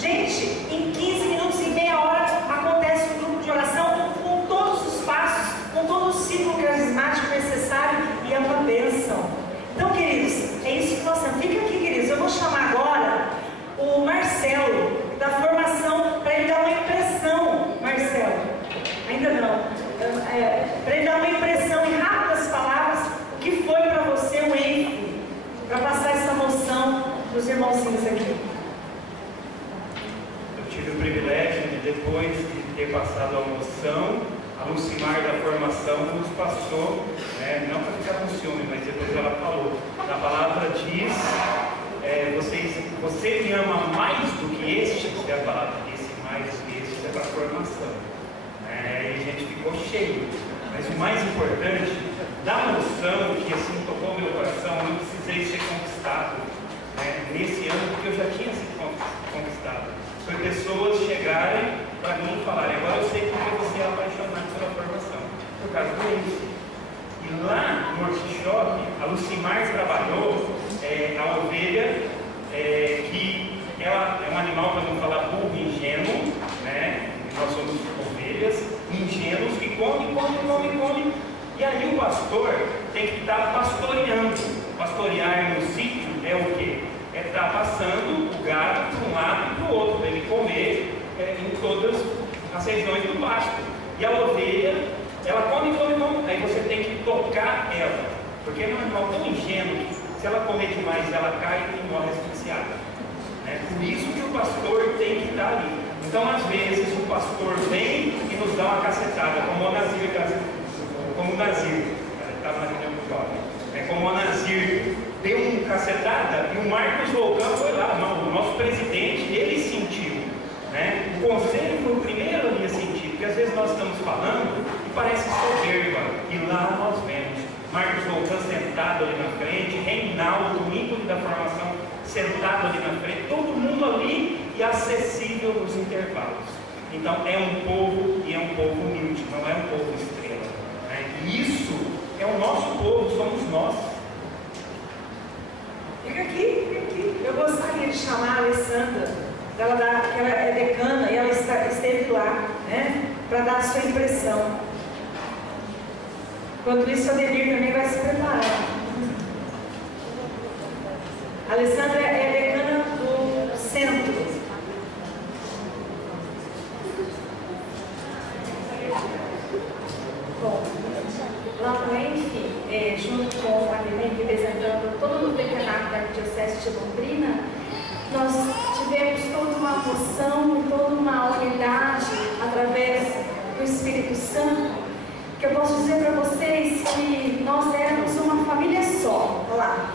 Gente, em 15 minutos, em meia hora, acontece um grupo de oração com todos os passos, com todo o ciclo carismático necessário e é uma bênção. Então, queridos, é isso que nós temos. Fica aqui, queridos. Eu vou chamar agora o Marcelo, da formação, para ele dar uma impressão. Marcelo, ainda não. Para ele dar uma impressão em rápidas palavras, o que foi para você o ENF, para passar essa noção para os irmãozinhos aqui. Eu tive o privilégio de, depois de ter passado a moção, a Lucimar da formação nos passou, não para ficar com ciúme, mas depois ela falou. A palavra diz, você me ama mais do que este, é a palavra, esse mais do que este é para a formação. E a gente ficou cheio. Mas o mais importante, da moção que assim tocou meu coração, eu precisei ser conquistado nesse ano, porque eu já tinha sido conquistado. Foi pessoas chegarem para mim e falarem: agora eu sei porque você é apaixonado pela formação, por causa do ENF. E lá no workshop, a Lucimar trabalhou a ovelha, que ela é um animal, para não falar burro, ingênuo, nós somos ovelhas ingênuos que come. E aí o pastor tem que estar pastoreando. Pastorear no sítio é o quê? É estar passando o gado para um lado e para o outro, para ele comer em todas as regiões do pasto. E a ovelha, ela come, aí você tem que tocar ela, porque é um animal tão ingênuo que se ela comer demais, ela cai e morre asfixiada. Por isso que o pastor tem que estar ali. Então, às vezes, o pastor vem e nos dá uma cacetada, como o Nazir, estava na reunião do jovem, como o Nazir deu uma cacetada e o Marcos Volcão foi lá, não, o nosso presidente, ele sentiu. O conselho foi o primeiro a sentir, porque às vezes nós estamos falando e parece soberba, e lá nós vemos Marcos Volcão sentado ali na frente, Reinaldo, o ícone da formação, sentado ali na frente, todo mundo ali e acessível nos intervalos. Então é um povo, e é um povo humilde, não é um povo estrela. E isso é o nosso povo, somos nós. Fica aqui. Eu gostaria de chamar a Alessandra, que ela é decana e ela esteve lá, para dar a sua impressão. Enquanto isso, a Ademir também vai se preparar. A Alessandra é decana do centro. Bom, lá no ENF, junto com a Ademir, representando todo o decanato da Arquidiocese de Londrina, nós tivemos toda uma moção, toda uma unidade através do Espírito Santo, que eu posso dizer para vocês que nós éramos uma família só, olha lá.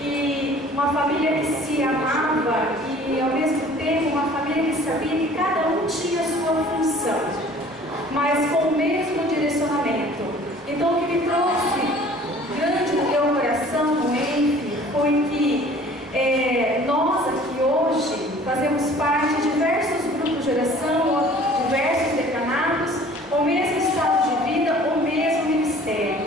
E uma família que se amava e ao mesmo tempo uma família que sabia que cada um tinha a sua função, mas com o mesmo direcionamento. Então o que me trouxe grande no meu coração no ENF foi que nós aqui hoje fazemos parte de diversos grupos de oração, diversos decanados, o mesmo estado de vida, o mesmo ministério,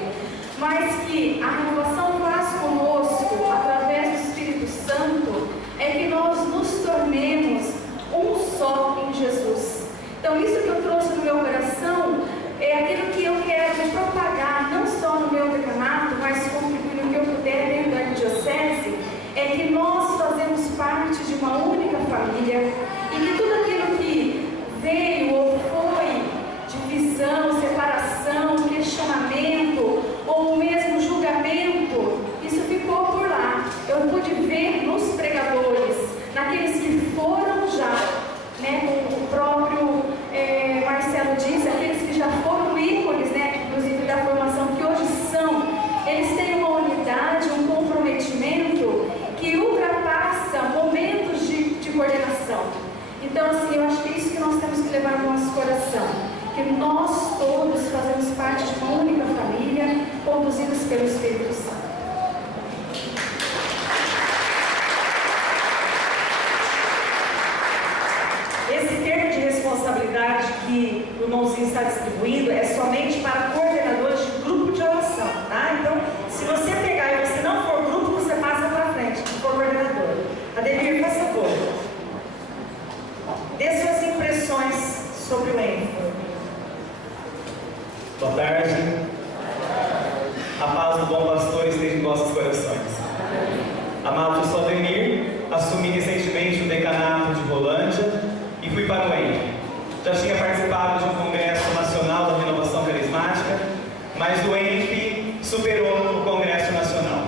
mas que a renovação faz conosco, através do Espírito Santo, é que nós nos tornemos um só em Jesus. Então isso que eu trouxe no meu coração é aquilo que eu quero propagar, não só no meu decanato, mas contribuir no que eu puder dentro da Arquidiocese, é que nós fazemos parte de uma única família e que tudo aquilo que veio ou foi divisão, separação, questionamento ou mesmo julgamento, isso ficou por lá. Eu pude ver nos pregadores, naqueles que foram já, como o próprio Marcelo disse, aqueles que já foram ícones, inclusive da formação, que hoje são, eles têm uma unidade, um comprometimento que ultrapassa momentos de coordenação. Então, assim, eu acho que é isso que nós temos que levar no nosso coração, que nós todos fazemos parte de uma única família, conduzidos pelo Espírito Santo. Esse termo de responsabilidade que o irmãozinho está distribuindo é somente para coordenadores de grupo de oração, tá? Então, se você pegar e você não for grupo, você passa para frente, se for coordenador. Ademir, faz favor. Boa tarde. A paz do bom pastor esteja em vossos corações. Amado, eu sou Ademir, assumi recentemente o decanato de Rolândia e fui para o ENF. Já tinha participado de um congresso nacional da renovação carismática, mas o ENF superou o congresso nacional.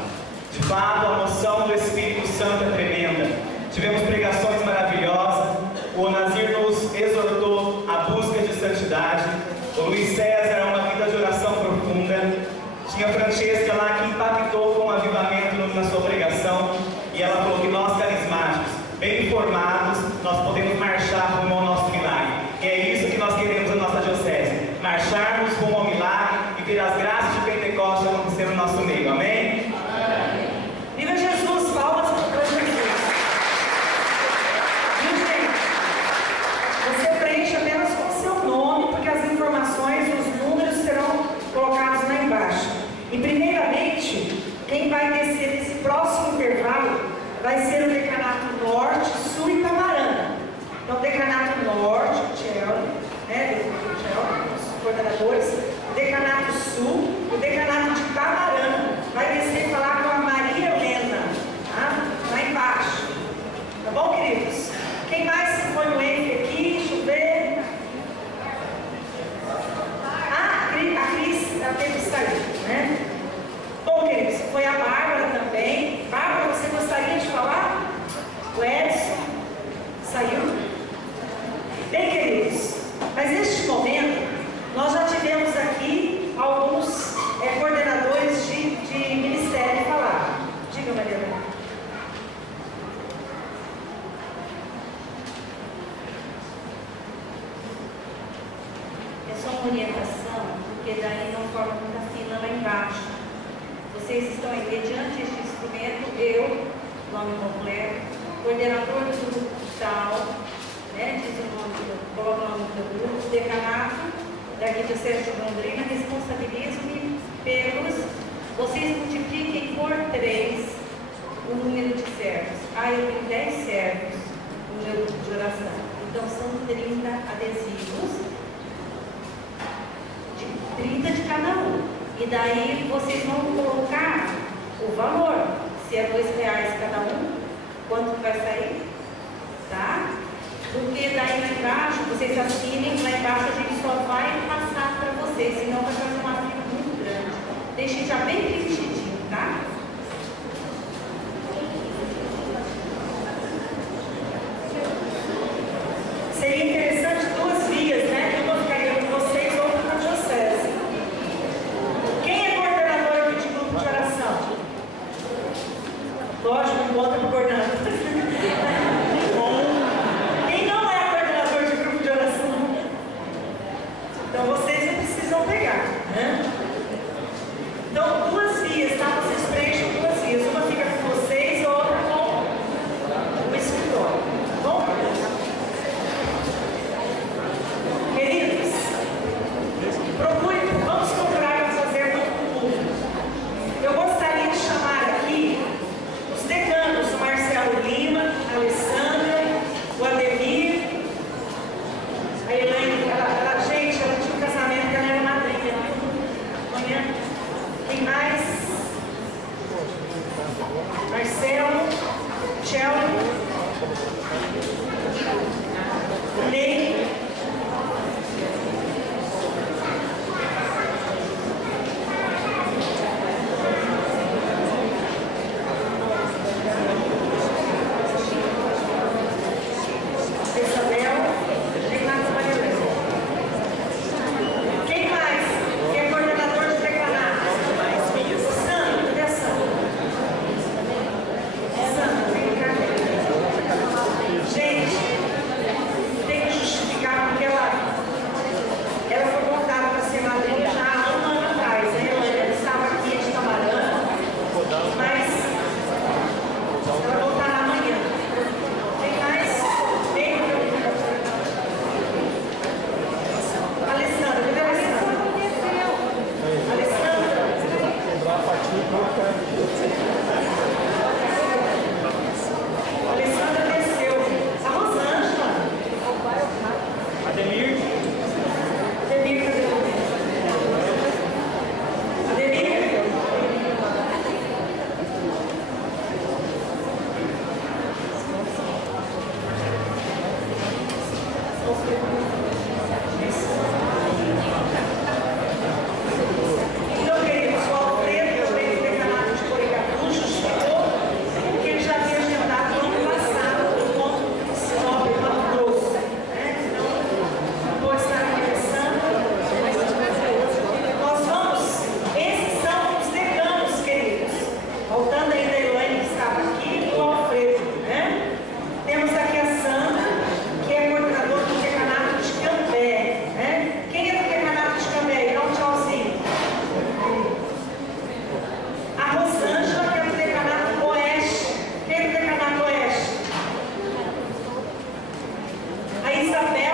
De fato, a moção do Espírito Santo é tremenda. Tivemos pregações maravilhosas, o Onazir nos exortou à busca de santidade, o Luiz César a uma vida de oração profunda, tinha a Francesca lá que impactou com o avivamento na sua pregação, e ela falou que nós carismáticos, bem informados, nós podemos marchar rumo ao nosso milagre. E é isso que nós queremos na nossa diocese, marcharmos rumo ao milagre e ver as graças de Pentecostes acontecer no nosso meio. Amém? Viva Jesus! Palmas para Jesus! Viu, gente? Você preenche apenas com o seu nome, porque as informações, os números serão colocados lá embaixo. E primeiramente, quem vai descer nesse próximo intervalo vai ser o Decanato Norte, Sul e Tamarana. Então, Decanato Norte, o Chelsea, né, os coordenadores, o Decanato Sul, o Decanato de Tamarana, vai descer falar com a Maria Helena, tá? Lá embaixo. Tá bom, queridos? Quem mais foi no ENF aqui? Deixa eu ver. Ah, a Cris, ela teve que sair, né? Bom, queridos, foi a Bárbara também. Bárbara, você gostaria de falar? O Edson saiu? Bem, queridos, mas neste momento, nós já tivemos aqui alguns coordenadores de ministério falar. Diga, Mariana. É só uma orientação, porque daí não forma muita fila lá embaixo. Vocês estão aí mediante este instrumento, eu, nome completo, coordenador do grupo tal, né, diz o nome, coloca o nome do grupo, decanato da Diocese de Londrina, responsabilizo-me pelos, vocês multipliquem por 3 o número de servos. Ah, eu tenho 10 servos no meu grupo de oração. Então são 30 adesivos, 30 de cada um. E daí vocês vão colocar o valor. Se é R$2 cada um, quanto vai sair? Tá? Porque daí lá embaixo, vocês assinem, lá embaixo a gente só vai passar para vocês, senão vai fazer uma fila muito grande. Deixem já bem preenchidinho, tá? Seria interessante 2 vias, né? Uma ficaria com vocês, outra com a diocese. Quem é coordenador aqui de grupo de oração? Lógico, não conta para o coordenador. Quem não é coordenador de grupo de oração? Então vocês não precisam pegar, né? Então, 2 vias. Então, queridos, o Alfredo também do decanato de Porecatu justificou o que ele já havia agendado no ano passado, por conta do Sinop e Mato Grosso. Então, não pode estar regressando. Nós vamos, esses são os decanos, queridos. Voltando ainda a Elaine, que estava aqui, e o Alfredo. Temos aqui a Sandra, que é coordenadora do decanato de Cambé. Quem é do decanato de Cambé? Dá um tchauzinho. A Rosângela, que é do decanato Oeste. Quem é do decanato Oeste? A Isabela.